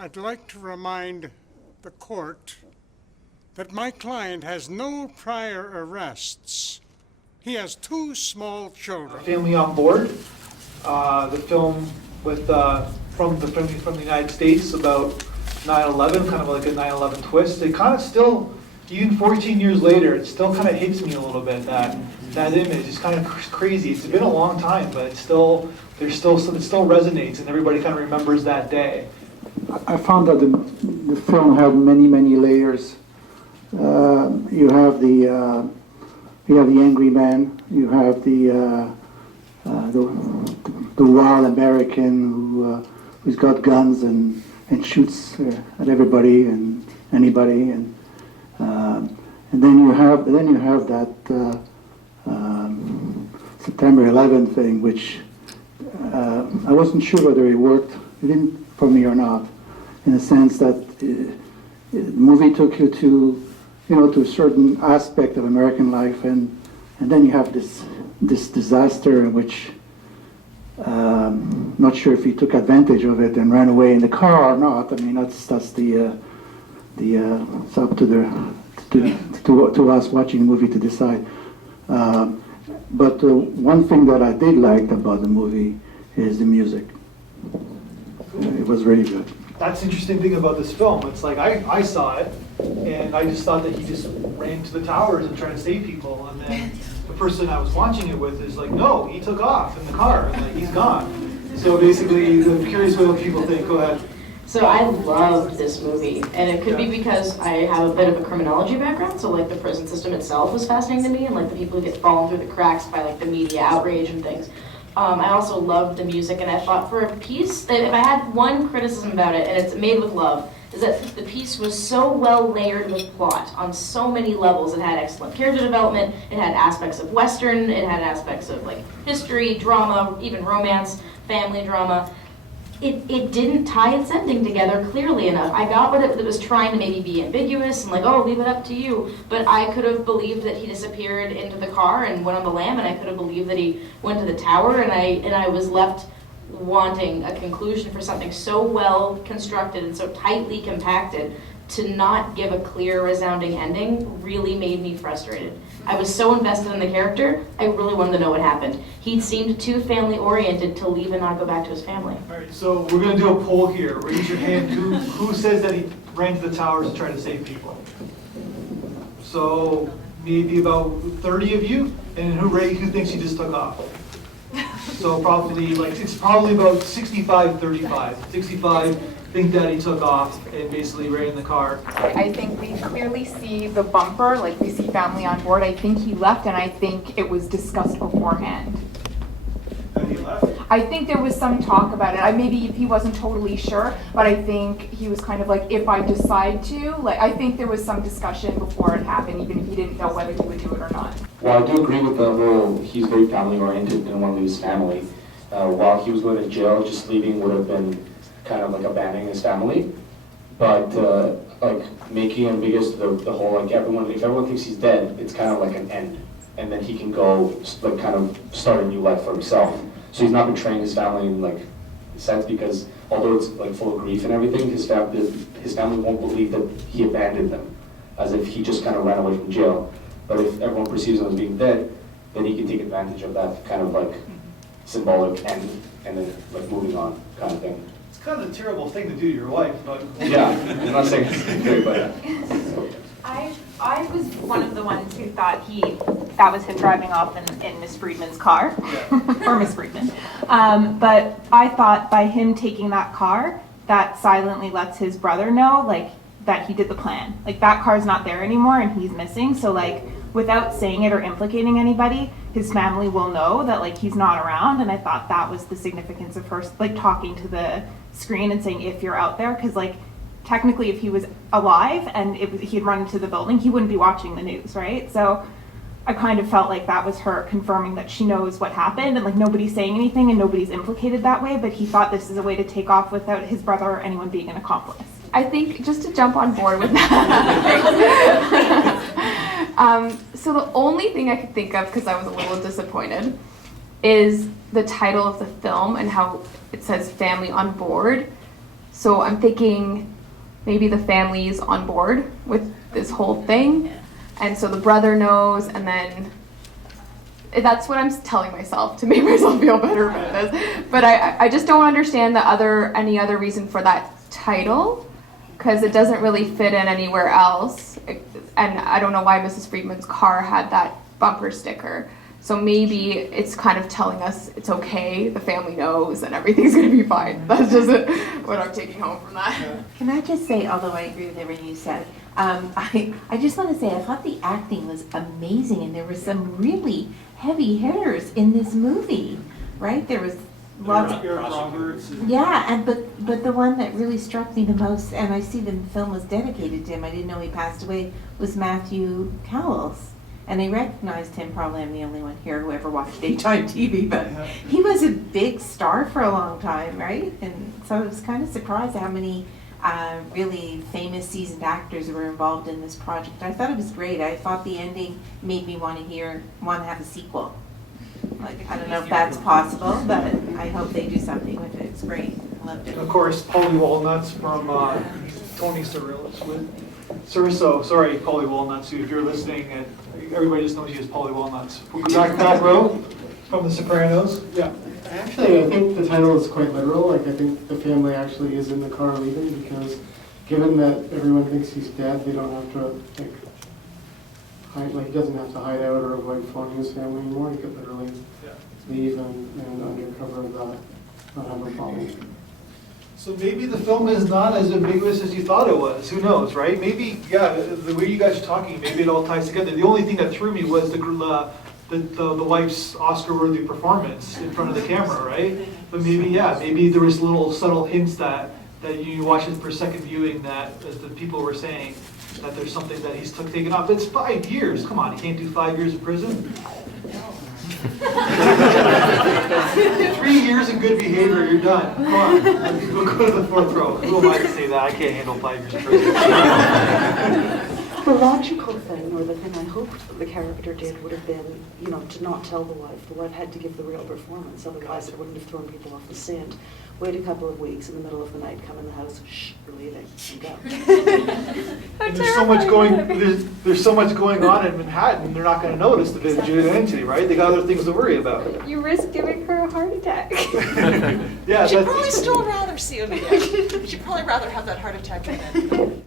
I'd like to remind the court that my client has no prior arrests. He has two small children. Family on Board, the film with from the United States about 9/11, kind of like a 9/11 twist. It kind of still, even 14 years later, it still kind of hits me a little bit. That image is kind of crazy. It's been a long time, but it still resonates, and everybody kind of remembers that day. I found that the film had many layers. You have the angry man. You have the wild American who's got guns and shoots at everybody and anybody, and then you have that September 11th thing, which I wasn't sure whether it worked. It didn't for me or not, in the sense that the movie took you to a certain aspect of American life, and then you have this disaster in which not sure if he took advantage of it and ran away in the car or not. I mean, that's the it's up to us watching the movie to decide. But one thing that I did like about the movie is the music. It was really good. That's the interesting thing about this film. It's like I saw it, and I just thought that he just ran to the towers and tried to save people, and then the person I was watching it with is like, no, he took off in the car, and like he's gone. So basically, I'm curious what people think. Go ahead. So I loved this movie, and it could be because I have a bit of a criminology background, so like the prison system itself was fascinating to me, and like the people who get fallen through the cracks by like the media outrage and things. I also loved the music, and I thought for a piece, that if I had one criticism about it, and it's made with love, is that the piece was so well layered with plot on so many levels. It had excellent character development, it had aspects of Western, it had aspects of like history, drama, even romance, family drama. It didn't tie its ending together clearly enough. I got what it was trying to maybe be ambiguous and like, oh, leave it up to you. But I could have believed that he disappeared into the car and went on the lam, and I could have believed that he went to the tower, and I was left wanting a conclusion for something so well constructed and so tightly compacted. To not give a clear, resounding ending really made me frustrated. I was so invested in the character, I really wanted to know what happened. He seemed too family-oriented to leave and not go back to his family. All right, so we're going to do a poll here. Raise your hand. Who says that he ran to the towers to try to save people? So maybe about 30 of you, and who thinks he just took off? So probably it's probably about 65-35. 65 think that he took off and basically ran in the car. I think we clearly see the bumper, like we see family on board. I think he left, and I think it was discussed beforehand. And he left? I think there was some talk about it. Maybe he wasn't totally sure, but I think he was kind of like, if I decide to, I think there was some discussion before it happened, even if he didn't know whether he would do it or not. Well, I do agree with the whole, he's very family oriented, didn't want to lose his family. While he was going to jail, just leaving would have been kind of like abandoning his family. But making ambiguous the whole, if everyone thinks he's dead, it's kind of like an end. And then he can go kind of start a new life for himself. So he's not betraying his family in a sense, because although it's full of grief and everything, his family won't believe that he abandoned them, as if he just kind of ran away from jail. But if everyone perceives him as being dead, then he can take advantage of that kind of symbolic end, and then moving on kind of thing. It's kind of a terrible thing to do to your wife, but yeah, I'm not saying it's great, but I was one of the ones who thought that was him driving off in Miss Friedman's car, or Miss Friedman. But I thought by him taking that car, that silently lets his brother know that he did the plan. That car's not there anymore and he's missing. So without saying it or implicating anybody, his family will know that he's not around. And I thought that was the significance of her talking to the screen and saying, if you're out there, because technically if he was alive and he had run into the building, he wouldn't be watching the news, right? So I kind of felt like that was her confirming that she knows what happened, and nobody's saying anything and nobody's implicated that way, but he thought this is a way to take off without his brother or anyone being an accomplice. I think, just to jump on board with that, so the only thing I could think of, because I was a little disappointed, is the title of the film and how it says family on board. So I'm thinking maybe the family's on board with this whole thing. And so the brother knows, and then that's what I'm telling myself to make myself feel better about this. But I just don't understand any other reason for that title, because it doesn't really fit in anywhere else. And I don't know why Mrs. Friedman's car had that bumper sticker. So maybe it's kind of telling us it's okay, the family knows, and everything's gonna be fine. That's just what I'm taking home from that. Can I just say, although I agree with everything you said, I just want to say I thought the acting was amazing, and there were some really heavy hitters in this movie, right? There was lots of, Eric Roberts. yeah, and but the one that really struck me the most, and I see the film was dedicated to him, I didn't know he passed away, was Matthew Cowles. And I recognized him, probably I'm the only one here who ever watched daytime TV, but he was a big star for a long time, right? And so I was kind of surprised how many really famous seasoned actors were involved in this project. I thought it was great. I thought the ending made me want to have a sequel. Like, I don't know if that's possible, but I hope they do something with it. It's great. I loved it. Of course, Polly Walnuts from Tony Ceriso. Sorry, Polly Walnuts, if you're listening, and everybody just knows you as Polly Walnuts. Back row from The Sopranos. Yeah. Actually, I think the title is quite literal. Like, I think the family actually is in the car leaving, because given that everyone thinks he's dead, they don't have to, like, hide, like, he doesn't have to hide out or avoid phoning his family anymore. He could literally leave and under cover of that, not have a problem. So maybe the film is not as ambiguous as you thought it was. Who knows, right? Maybe, yeah, the way you guys are talking, maybe it all ties together. The only thing that threw me was the wife's Oscar-worthy performance in front of the camera, right? But maybe, yeah, maybe there was little subtle hints that you watch it for second viewing, that, as the people were saying, that there's something that he's taken off. It's 5 years. Come on, he can't do 5 years in prison. 3 years in good behavior, you're done. Come on, we'll go to the fourth row. Who am I to say that? I can't handle 5 years in prison. The logical thing, or the thing I hoped that the character did, would have been, to not tell the wife. The wife had to give the real performance, otherwise it wouldn't have thrown people off the scent. Wait a couple of weeks in the middle of the night, come in the house, shh, you're leaving, and go. And there's so much going on in Manhattan, they're not going to notice the vigilante, right? They got other things to worry about. You risk giving her a heart attack. Yeah, She'd probably still rather see him again. She'd probably rather have that heart attack than